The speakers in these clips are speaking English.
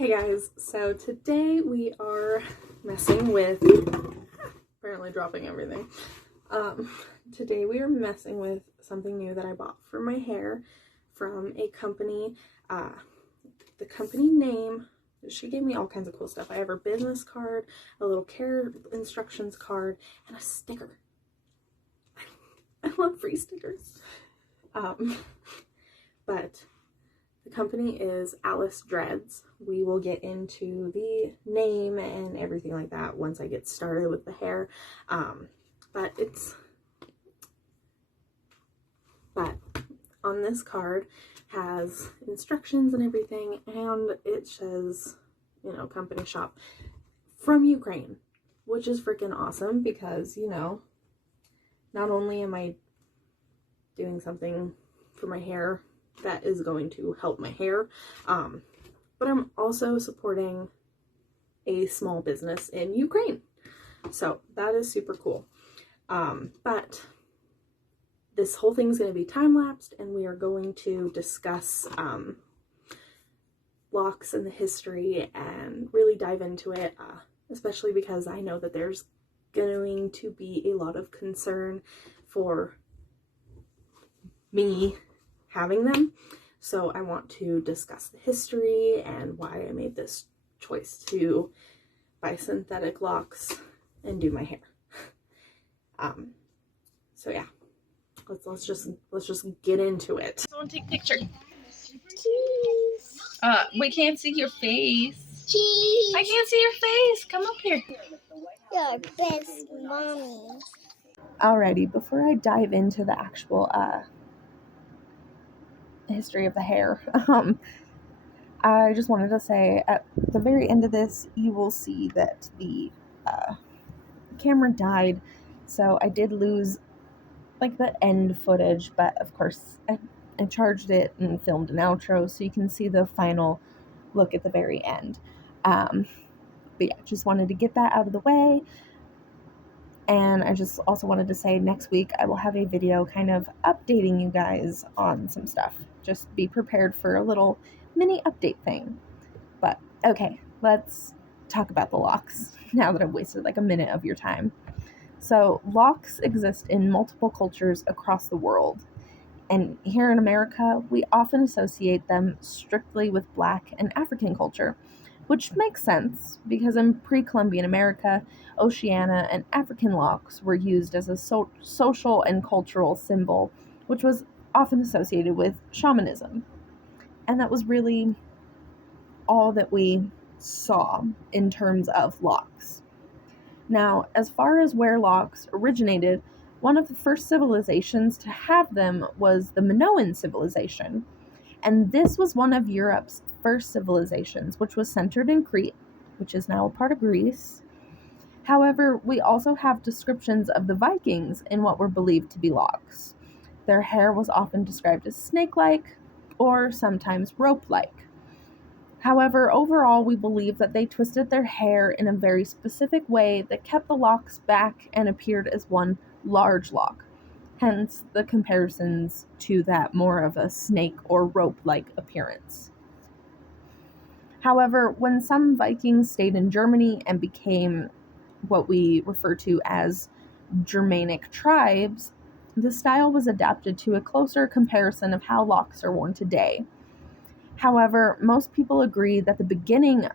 Hey guys, so today we are messing with, apparently dropping everything. Today we are messing with something new that I bought for my hair from a company. The company name, she gave me all kinds of cool stuff. I have her business card, a little care instructions card, and a sticker. I love free stickers. But the company is Alice Dreads. We will get into the name and everything like that once I get started with the hair. But on this card has instructions and everything, and it says, you know, company shop from Ukraine, which is freaking awesome because, you know, not only am I doing something for my hair that is going to help my hair, but I'm also supporting a small business in Ukraine. So that is super cool. But this whole thing's going to be time-lapsed, and we are going to discuss locs and the history and really dive into it, especially because I know that there's going to be a lot of concern for me having them. So I want to discuss the history and why I made this choice to buy synthetic locks and do my hair. So yeah, let's just get into it. Someone take a picture. We can't see your face. Cheese. I can't see your face. Come up here. Your best mommy. Alrighty, before I dive into the actual history of the hair, I just wanted to say at the very end of this, you will see that the camera died, so I did lose like the end footage, but of course I charged it and filmed an outro so you can see the final look at the very end. But yeah, just wanted to get that out of the way. And I just also wanted to say next week I will have a video kind of updating you guys on some stuff. Just be prepared for a little mini update thing. But okay, let's talk about the locs now that I've wasted like a minute of your time. So locs exist in multiple cultures across the world. And here in America, we often associate them strictly with Black and African culture, which makes sense because in pre-Columbian America, Oceania and African locks were used as a social and cultural symbol, which was often associated with shamanism. And that was really all that we saw in terms of locks. Now, as far as where locks originated, one of the first civilizations to have them was the Minoan civilization. And this was one of Europe's first civilizations, which was centered in Crete, which is now a part of Greece. However, we also have descriptions of the Vikings in what were believed to be locks. Their hair was often described as snake-like or sometimes rope-like. However, overall, we believe that they twisted their hair in a very specific way that kept the locks back and appeared as one large lock. Hence the comparisons to that more of a snake or rope-like appearance. However, when some Vikings stayed in Germany and became what we refer to as Germanic tribes, the style was adapted to a closer comparison of how locks are worn today. However, most people agree that the beginning,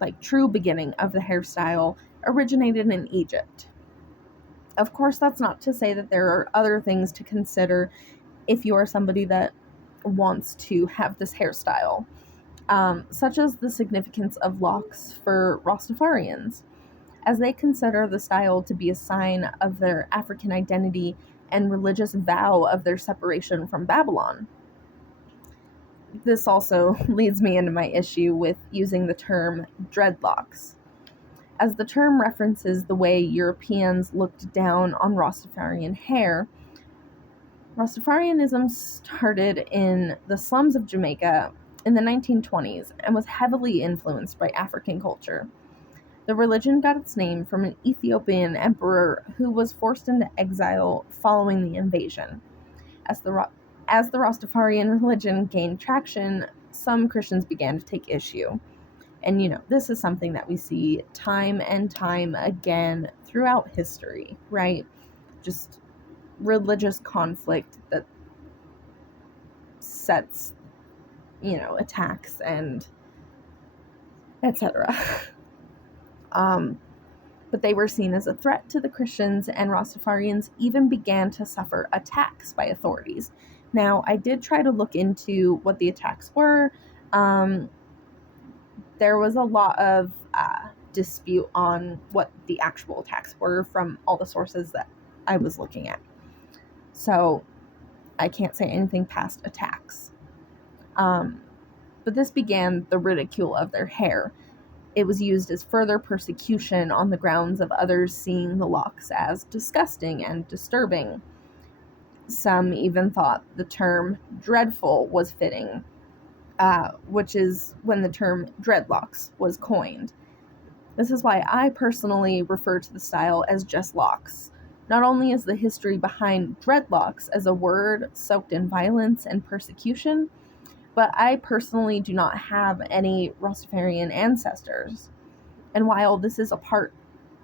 like true beginning of the hairstyle, originated in Egypt. Of course, that's not to say that there are other things to consider if you are somebody that wants to have this hairstyle, such as the significance of locks for Rastafarians, as they consider the style to be a sign of their African identity and religious vow of their separation from Babylon. This also leads me into my issue with using the term dreadlocks, as the term references the way Europeans looked down on Rastafarian hair. Rastafarianism started in the slums of Jamaica in the 1920s and was heavily influenced by African culture. The religion got its name from an Ethiopian emperor who was forced into exile following the invasion. As the Rastafarian religion gained traction, some Christians began to take issue. And, this is something that we see time and time again throughout history, right? Just religious conflict that sets, attacks and etc. But they were seen as a threat to the Christians, and Rastafarians even began to suffer attacks by authorities. Now, I did try to look into what the attacks were. There was a lot of dispute on what the actual attacks were from all the sources that I was looking at. So I can't say anything past attacks. But this began the ridicule of their hair. It was used as further persecution on the grounds of others seeing the locks as disgusting and disturbing. Some even thought the term dreadful was fitting, which is when the term dreadlocks was coined. This is why I personally refer to the style as just locks. Not only is the history behind dreadlocks as a word soaked in violence and persecution, but I personally do not have any Rastafarian ancestors. And while this is a part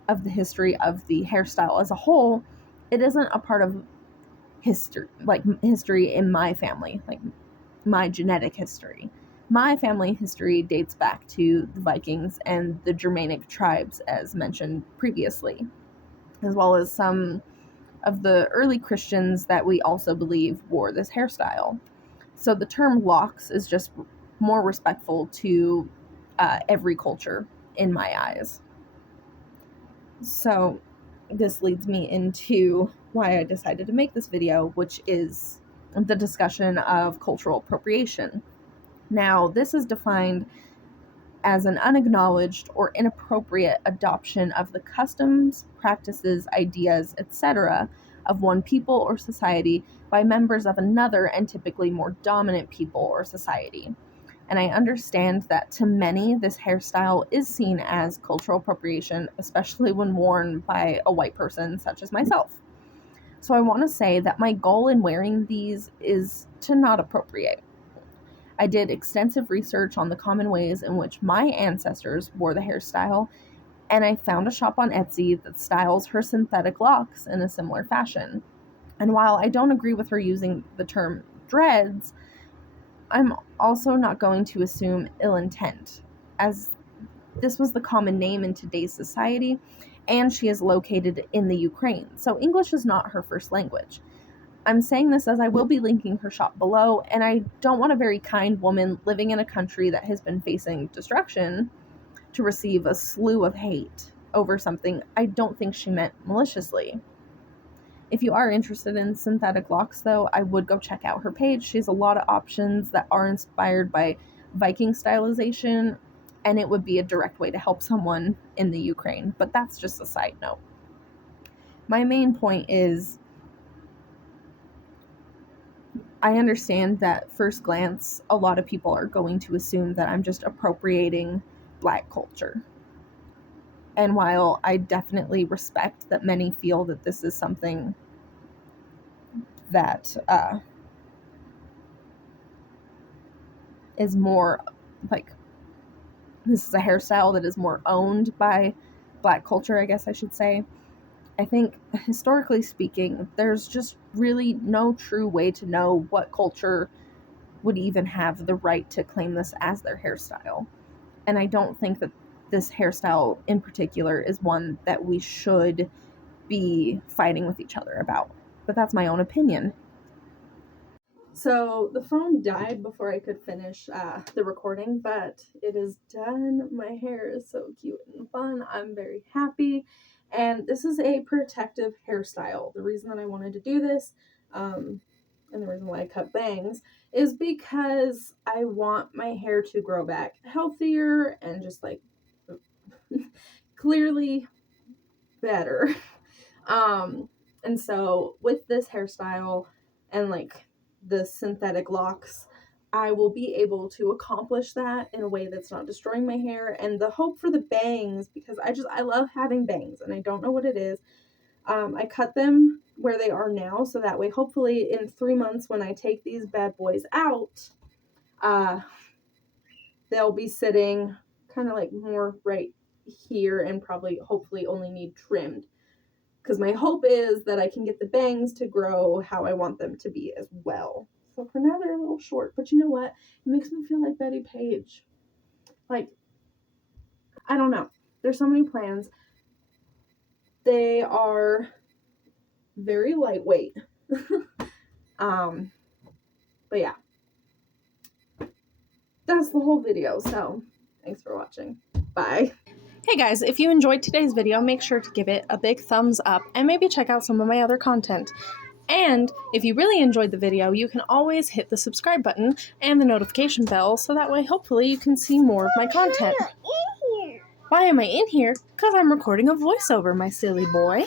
of the history of the hairstyle as a whole, it isn't a part of history in my family, like my genetic history. My family history dates back to the Vikings and the Germanic tribes, as mentioned previously, as well as some of the early Christians that we also believe wore this hairstyle. So the term locks is just more respectful to every culture in my eyes. So this leads me into why I decided to make this video, which is the discussion of cultural appropriation. Now, this is defined as an unacknowledged or inappropriate adoption of the customs, practices, ideas, etc. of one people or society by members of another and typically more dominant people or society. And I understand that to many, this hairstyle is seen as cultural appropriation, especially when worn by a white person such as myself. So I want to say that my goal in wearing these is to not appropriate. I did extensive research on the common ways in which my ancestors wore the hairstyle, and I found a shop on Etsy that styles her synthetic locks in a similar fashion. And while I don't agree with her using the term dreads, I'm also not going to assume ill intent, as this was the common name in today's society, and she is located in the Ukraine, so English is not her first language. I'm saying this as I will be linking her shop below, and I don't want a very kind woman living in a country that has been facing destruction to receive a slew of hate over something I don't think she meant maliciously. If you are interested in synthetic locks, though, I would go check out her page. She has a lot of options that are inspired by Viking stylization, and it would be a direct way to help someone in the Ukraine. But that's just a side note. My main point is I understand that first glance, a lot of people are going to assume that I'm just appropriating Black culture. And while I definitely respect that many feel that this is something that is more like, this is a hairstyle that is more owned by Black culture, I guess I should say. I think historically speaking, there's just really no true way to know what culture would even have the right to claim this as their hairstyle. And I don't think that this hairstyle in particular is one that we should be fighting with each other about. But that's my own opinion. So the phone died before I could finish the recording, but it is done. My hair is so cute and fun. I'm very happy. And this is a protective hairstyle. The reason that I wanted to do this, and the reason why I cut bangs, is because I want my hair to grow back healthier and just like clearly better. And so with this hairstyle and like the synthetic locks, I will be able to accomplish that in a way that's not destroying my hair. And the hope for the bangs, because I love having bangs and I don't know what it is. I cut them where they are now, so that way hopefully in 3 months when I take these bad boys out, they'll be sitting kind of like more right here and probably hopefully only need trimmed. Because my hope is that I can get the bangs to grow how I want them to be as well. So for now they're a little short, but you know what? It makes me feel like Betty Page. Like, I don't know. There's so many plans. They are very lightweight. But yeah. That's the whole video, so thanks for watching. Bye. Hey guys, if you enjoyed today's video, make sure to give it a big thumbs up and maybe check out some of my other content. And if you really enjoyed the video, you can always hit the subscribe button and the notification bell so that way hopefully you can see more of my content. Why am I in here? Because I'm recording a voiceover, my silly boy.